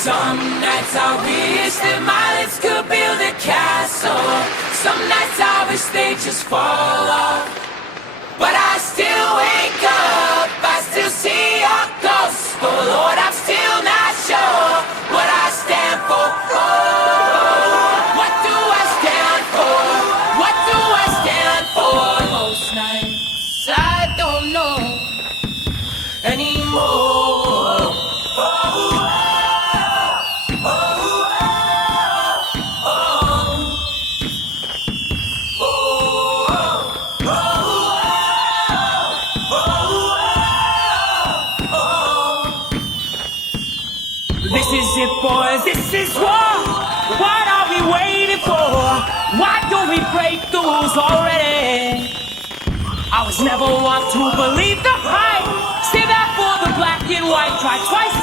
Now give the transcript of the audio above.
Some nights I wish that my lips could build a castle. Some nights I wish they just fall off. But I still wake up, I still see your ghost. Oh Lord, I'm still not sure what I stand for. Oh, what do I stand for? What do I stand for? Most nights I don't know anymore. This is it, boys, this is war. What are we waiting for? Why don't we break the rules already? I was never one to believe the hype. Stay back for the black and white. Try twice.